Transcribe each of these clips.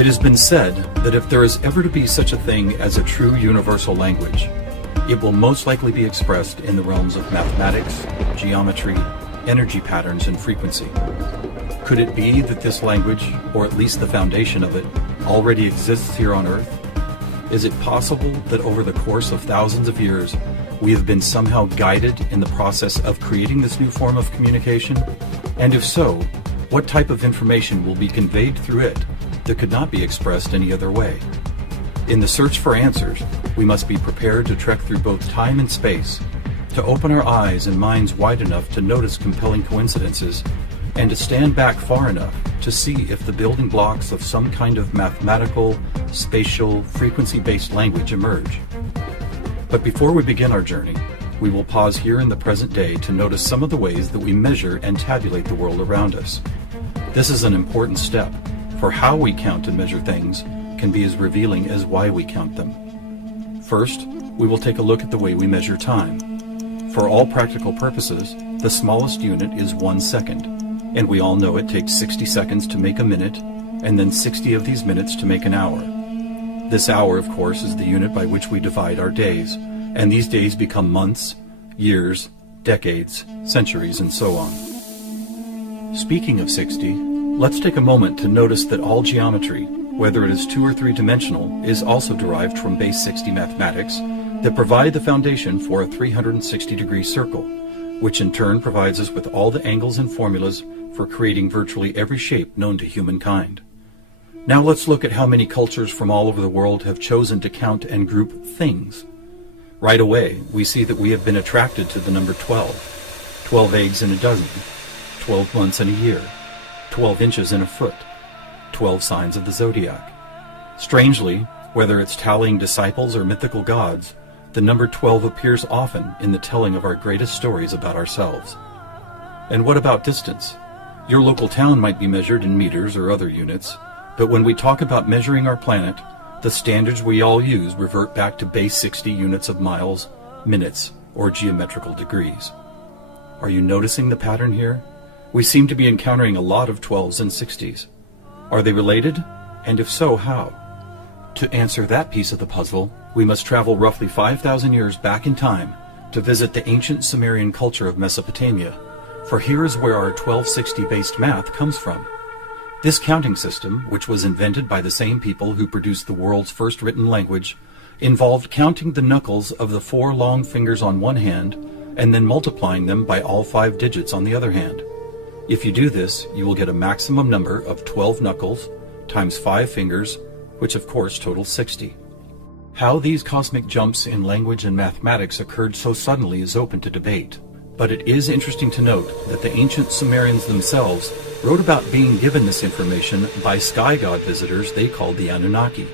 It has been said that if there is ever to be such a thing as a true universal language, it will most likely be expressed in the realms of mathematics, geometry, energy patterns, and frequency. Could it be that this language, or at least the foundation of it, already exists here on Earth? Is it possible that over the course of thousands of years, we have been somehow guided in the process of creating this new form of communication? And if so, what type of information will be conveyed through it that could not be expressed any other way? In the search for answers, we must be prepared to trek through both time and space, to open our eyes and minds wide enough to notice compelling coincidences, and to stand back far enough to see if the building blocks of some kind of mathematical, spatial, frequency-based language emerge. But before we begin our journey, we will pause here in the present day to notice some of the ways that we measure and tabulate the world around us. This is an important step, for how we count and measure things can be as revealing as why we count them. First, we will take a look at the way we measure time. For all practical purposes, the smallest unit is 1 second, and we all know it takes 60 seconds to make a minute, and then 60 of these minutes to make an hour. This hour, of course, is the unit by which we divide our days, and these days become months, years, decades, centuries, and so on. Speaking of 60, let's take a moment to notice that all geometry, whether it is 2 or 3 dimensional, is also derived from base 60 mathematics that provide the foundation for a 360-degree circle, which in turn provides us with all the angles and formulas for creating virtually every shape known to humankind. Now let's look at how many cultures from all over the world have chosen to count and group things. Right away, we see that we have been attracted to the number 12. 12 eggs in a dozen, 12 months in a year, 12 inches in a foot, 12 signs of the zodiac. Strangely, whether it's tallying disciples or mythical gods, the number 12 appears often in the telling of our greatest stories about ourselves. And what about distance? Your local town might be measured in meters or other units, but when we talk about measuring our planet, the standards we all use revert back to base 60 units of miles, minutes, or geometrical degrees. Are you noticing the pattern here? We seem to be encountering a lot of 12s and 60s. Are they related? And if so, how? To answer that piece of the puzzle, we must travel roughly 5,000 years back in time to visit the ancient Sumerian culture of Mesopotamia, for here is where our 1260-based math comes from. This counting system, which was invented by the same people who produced the world's first written language, involved counting the knuckles of the 4 long fingers on one hand and then multiplying them by all 5 digits on the other hand. If you do this, you will get a maximum number of 12 knuckles times 5 fingers, which of course totals 60. How these cosmic jumps in language and mathematics occurred so suddenly is open to debate, but it is interesting to note that the ancient Sumerians themselves wrote about being given this information by sky god visitors they called the Anunnaki.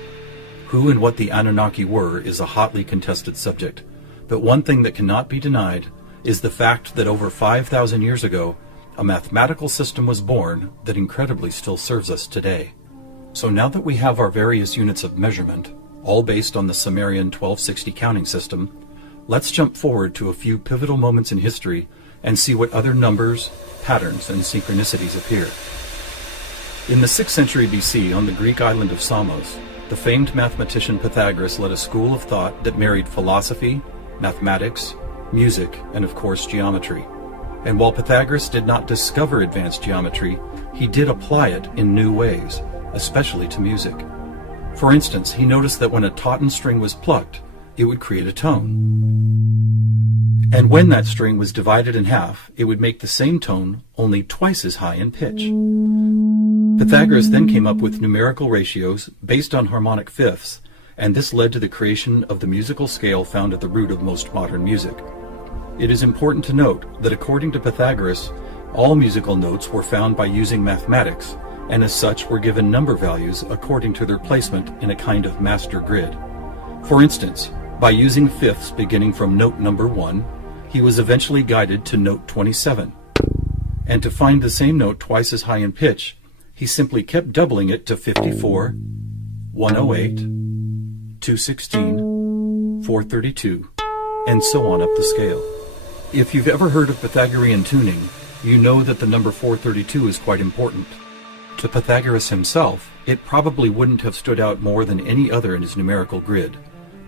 Who and what the Anunnaki were is a hotly contested subject, but one thing that cannot be denied is the fact that over 5,000 years ago, a mathematical system was born that incredibly still serves us today. So now that we have our various units of measurement, all based on the Sumerian 1260 counting system, let's jump forward to a few pivotal moments in history and see what other numbers, patterns, and synchronicities appear. In the 6th century BC, on the Greek island of Samos, the famed mathematician Pythagoras led a school of thought that married philosophy, mathematics, music, and of course geometry. And while Pythagoras did not discover advanced geometry, he did apply it in new ways, especially to music. For instance, he noticed that when a tauten string was plucked, it would create a tone. And when that string was divided in half, it would make the same tone, only twice as high in pitch. Pythagoras then came up with numerical ratios based on harmonic fifths, and this led to the creation of the musical scale found at the root of most modern music. It is important to note that according to Pythagoras, all musical notes were found by using mathematics, and as such were given number values according to their placement in a kind of master grid. For instance, by using fifths beginning from note number 1, he was eventually guided to note 27. And to find the same note twice as high in pitch, he simply kept doubling it to 54, 108, 216, 432, and so on up the scale. If you've ever heard of Pythagorean tuning, you know that the number 432 is quite important. To Pythagoras himself, it probably wouldn't have stood out more than any other in his numerical grid.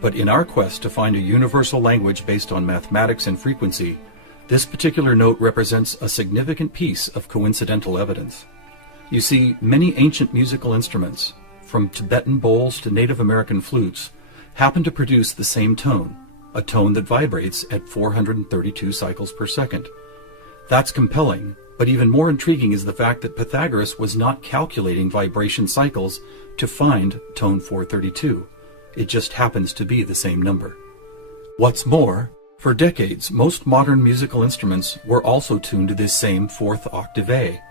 But in our quest to find a universal language based on mathematics and frequency, this particular note represents a significant piece of coincidental evidence. You see, many ancient musical instruments, from Tibetan bowls to Native American flutes, happen to produce the same tone, a tone that vibrates at 432 cycles per second. That's compelling, but even more intriguing is the fact that Pythagoras was not calculating vibration cycles to find tone 432. It just happens to be the same number. What's more, for decades, most modern musical instruments were also tuned to this same fourth octave A,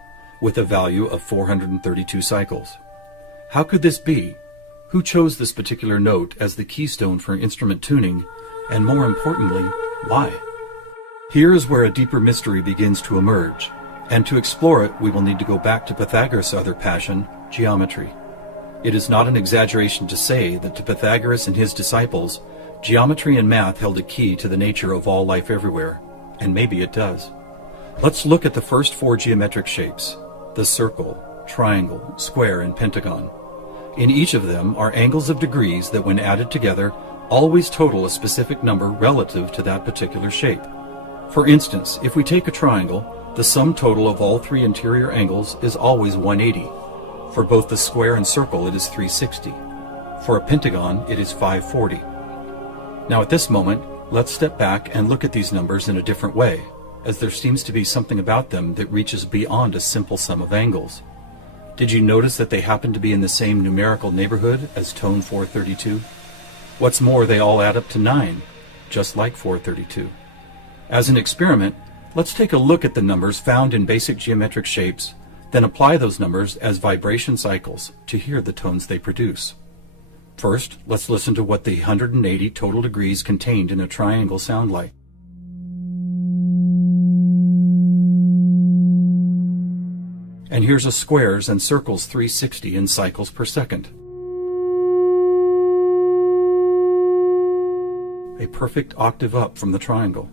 with a value of 432 cycles. How could this be? Who chose this particular note as the keystone for instrument tuning, and more importantly, why? Here is where a deeper mystery begins to emerge, and to explore it we will need to go back to Pythagoras' other passion, geometry. It is not an exaggeration to say that to Pythagoras and his disciples, geometry and math held a key to the nature of all life everywhere, and maybe it does. Let's look at the first four geometric shapes, the circle, triangle, square, and pentagon. In each of them are angles of degrees that, when added together, always total a specific number relative to that particular shape. For instance, if we take a triangle, the sum total of all three interior angles is always 180. For both the square and circle, it is 360. For a pentagon, it is 540. Now at this moment, let's step back and look at these numbers in a different way, as there seems to be something about them that reaches beyond a simple sum of angles. Did you notice that they happen to be in the same numerical neighborhood as tone 432? What's more, they all add up to 9, just like 432. As an experiment, let's take a look at the numbers found in basic geometric shapes, then apply those numbers as vibration cycles to hear the tones they produce. First, let's listen to what the 180 total degrees contained in a triangle sound like. And here's a squares and circles 360 in cycles per second. A perfect octave up from the triangle.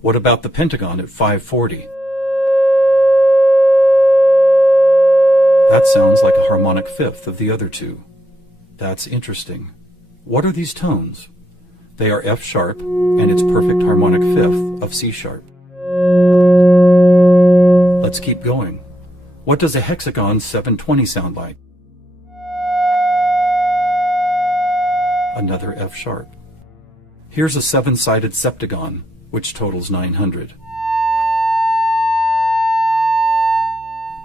What about the pentagon at 540? That sounds like a harmonic fifth of the other two. That's interesting. What are these tones? They are F sharp and its perfect harmonic fifth of C sharp. Let's keep going. What does a hexagon 720 sound like? Another F sharp. Here's a seven-sided septagon, which totals 900.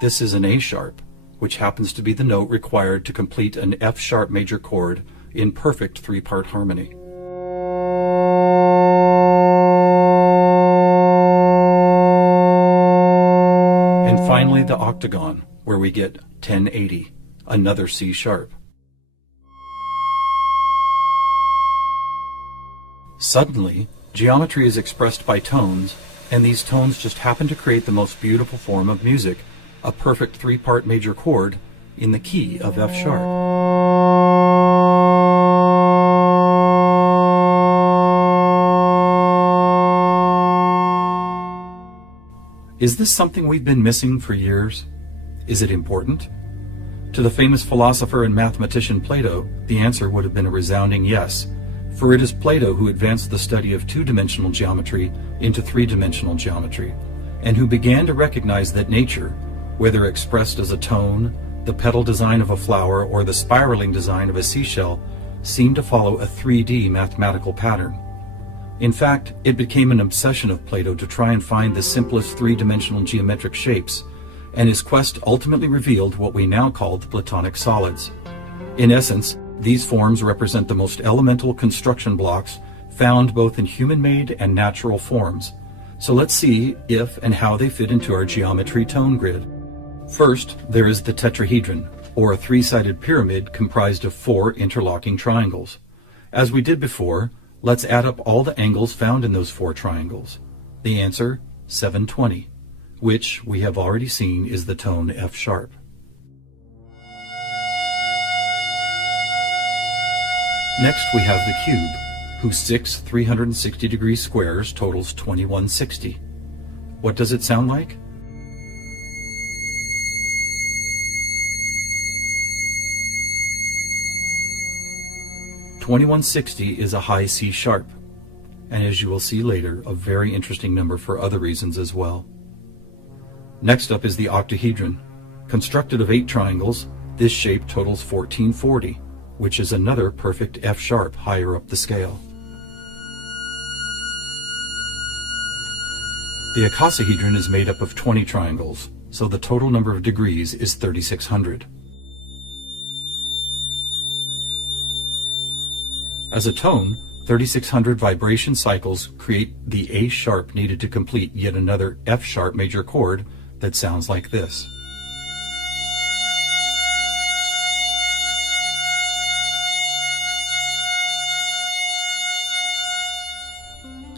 This is an A sharp, which happens to be the note required to complete an F sharp major chord in perfect three-part harmony. And finally the octagon, where we get 1080, another C sharp. Suddenly, geometry is expressed by tones, and these tones just happen to create the most beautiful form of music, a perfect three-part major chord in the key of F sharp. Is this something we've been missing for years? Is it important? To the famous philosopher and mathematician Plato, the answer would have been a resounding yes, for it is Plato who advanced the study of two-dimensional geometry into three-dimensional geometry, and who began to recognize that nature, whether expressed as a tone, the petal design of a flower, or the spiraling design of a seashell, seemed to follow a 3D mathematical pattern. In fact, it became an obsession of Plato to try and find the simplest three-dimensional geometric shapes, and his quest ultimately revealed what we now call the Platonic solids. In essence, these forms represent the most elemental construction blocks found both in human-made and natural forms. So let's see if and how they fit into our geometry tone grid. First, there is the tetrahedron, or a three-sided pyramid comprised of four interlocking triangles. As we did before, let's add up all the angles found in those four triangles. The answer, 720, which we have already seen is the tone F sharp. Next we have the cube, whose six 360-degree squares totals 2160. What does it sound like? 2160 is a high C sharp, and as you will see later, a very interesting number for other reasons as well. Next up is the octahedron. Constructed of 8 triangles, this shape totals 1440, which is another perfect F sharp higher up the scale. The icosahedron is made up of 20 triangles, so the total number of degrees is 3600. As a tone, 3600 vibration cycles create the A sharp needed to complete yet another F sharp major chord that sounds like this.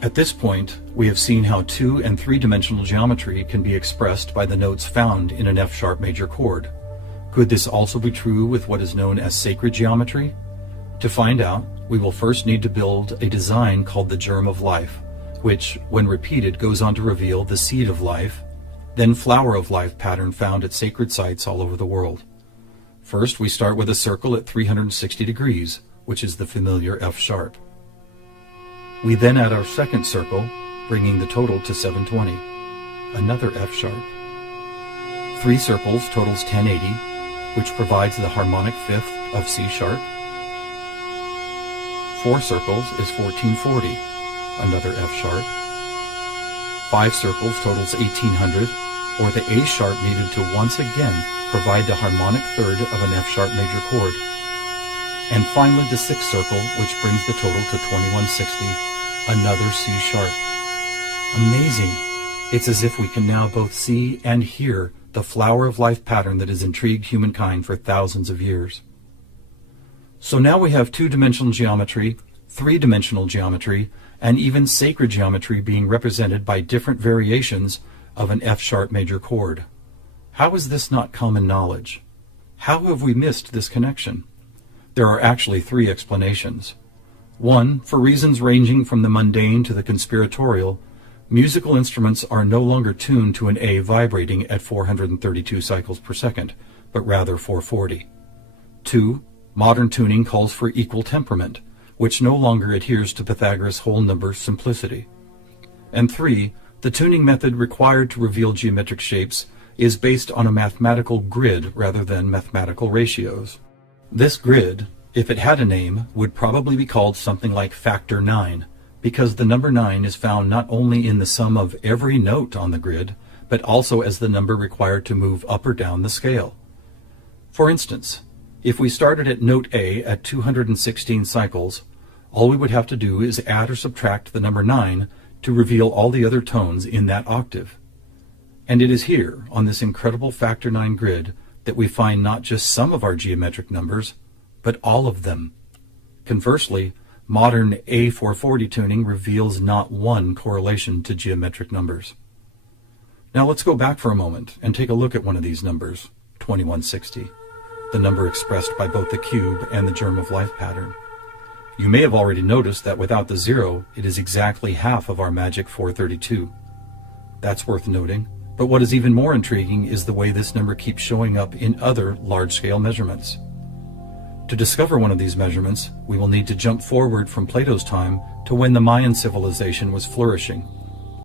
At this point, we have seen how 2- and 3-dimensional geometry can be expressed by the notes found in an F sharp major chord. Could this also be true with what is known as sacred geometry? To find out, we will first need to build a design called the germ of life, which, when repeated, goes on to reveal the seed of life, then flower of life pattern found at sacred sites all over the world. First, we start with a circle at 360 degrees, which is the familiar F sharp. We then add our second circle, bringing the total to 720, another F sharp. 3 circles totals 1080, which provides the harmonic fifth of C sharp. 4 circles is 1440, another F sharp. 5 circles totals 1800, or the A sharp needed to once again provide the harmonic third of an F sharp major chord. And finally the 6th circle, which brings the total to 2160, another C sharp. Amazing! It's as if we can now both see and hear the flower of life pattern that has intrigued humankind for thousands of years. So now we have 2-dimensional geometry, 3-dimensional geometry, and even sacred geometry being represented by different variations of an F sharp major chord. How is this not common knowledge? How have we missed this connection? There are actually 3 explanations. 1, for reasons ranging from the mundane to the conspiratorial, musical instruments are no longer tuned to an A vibrating at 432 cycles per second, but rather 440. 2, modern tuning calls for equal temperament, which no longer adheres to Pythagoras' whole number simplicity. And 3, the tuning method required to reveal geometric shapes is based on a mathematical grid rather than mathematical ratios. This grid, if it had a name, would probably be called something like factor 9, because the number 9 is found not only in the sum of every note on the grid, but also as the number required to move up or down the scale. For instance, if we started at note A at 216 cycles, all we would have to do is add or subtract the number 9 to reveal all the other tones in that octave. And it is here, on this incredible factor 9 grid, that we find not just some of our geometric numbers, but all of them. Conversely, modern A440 tuning reveals not one correlation to geometric numbers. Now let's go back for a moment and take a look at one of these numbers, 2160, the number expressed by both the cube and the germ of life pattern. You may have already noticed that without the 0, it is exactly half of our magic 432. That's worth noting, but what is even more intriguing is the way this number keeps showing up in other large-scale measurements. To discover one of these measurements, we will need to jump forward from Plato's time to when the Mayan civilization was flourishing,